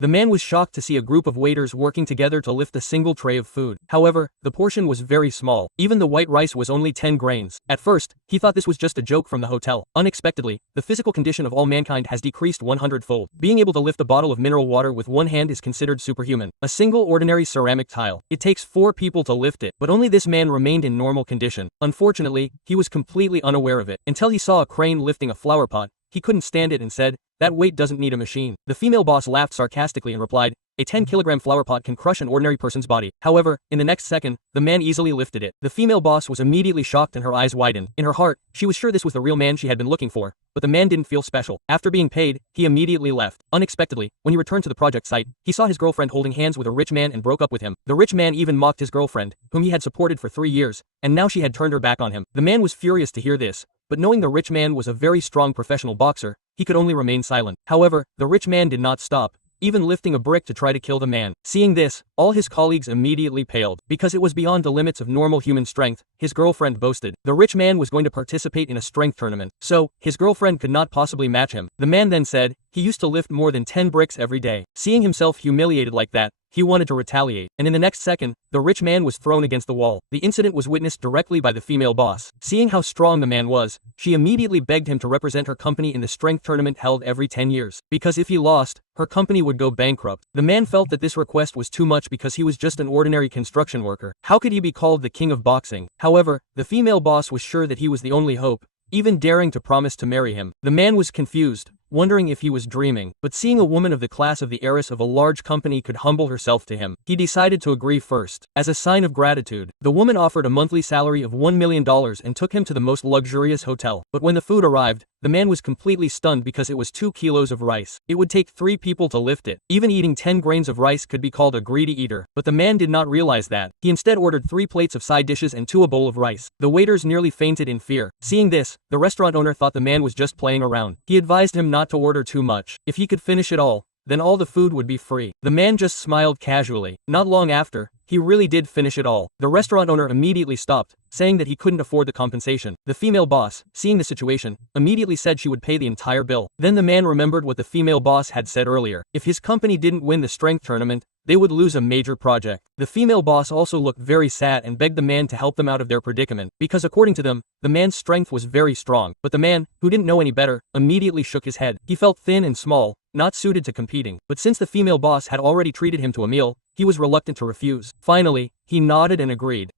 The man was shocked to see a group of waiters working together to lift a single tray of food. However, the portion was very small. Even the white rice was only 10 grains. At first, he thought this was just a joke from the hotel. Unexpectedly, the physical condition of all mankind has decreased 100-fold. Being able to lift a bottle of mineral water with one hand is considered superhuman. A single ordinary ceramic tile. It takes 4 people to lift it, but only this man remained in normal condition. Unfortunately, he was completely unaware of it until he saw a crane lifting a flower pot. He couldn't stand it and said, "That weight doesn't need a machine." The female boss laughed sarcastically and replied, "A 10-kilogram flower pot can crush an ordinary person's body." However, in the next second, the man easily lifted it. The female boss was immediately shocked and her eyes widened. In her heart, she was sure this was the real man she had been looking for, but the man didn't feel special. After being paid, he immediately left. Unexpectedly, when he returned to the project site, he saw his girlfriend holding hands with a rich man and broke up with him. The rich man even mocked his girlfriend, whom he had supported for 3 years, and now she had turned her back on him. The man was furious to hear this, but knowing the rich man was a very strong professional boxer, he could only remain silent. However, the rich man did not stop, even lifting a brick to try to kill the man. Seeing this, all his colleagues immediately paled. Because it was beyond the limits of normal human strength, his girlfriend boasted. The rich man was going to participate in a strength tournament, so his girlfriend could not possibly match him. The man then said, he used to lift more than 10 bricks every day. Seeing himself humiliated like that, he wanted to retaliate, and in the next second, the rich man was thrown against the wall. The incident was witnessed directly by the female boss. Seeing how strong the man was, she immediately begged him to represent her company in the strength tournament held every 10 years, because if he lost, her company would go bankrupt. The man felt that this request was too much because he was just an ordinary construction worker. How could he be called the king of boxing? However, the female boss was sure that he was the only hope, even daring to promise to marry him. The man was confused, wondering if he was dreaming, but seeing a woman of the class of the heiress of a large company could humble herself to him, he decided to agree first. As a sign of gratitude, the woman offered a monthly salary of $1 million and took him to the most luxurious hotel. But when the food arrived, the man was completely stunned because it was 2 kilos of rice. It would take 3 people to lift it. Even eating 10 grains of rice could be called a greedy eater, but the man did not realize that. He instead ordered 3 plates of side dishes and 2 a bowl of rice. The waiters nearly fainted in fear. Seeing this, the restaurant owner thought the man was just playing around. He advised him not to order too much. If he could finish it all, then all the food would be free. The man just smiled casually. Not long after, he really did finish it all. The restaurant owner immediately stopped, saying that he couldn't afford the compensation. The female boss, seeing the situation, immediately said she would pay the entire bill. Then the man remembered what the female boss had said earlier. If his company didn't win the strength tournament, they would lose a major project. The female boss also looked very sad and begged the man to help them out of their predicament, because according to them, the man's strength was very strong. But the man, who didn't know any better, immediately shook his head. He felt thin and small, not suited to competing. But since the female boss had already treated him to a meal, he was reluctant to refuse. Finally, he nodded and agreed.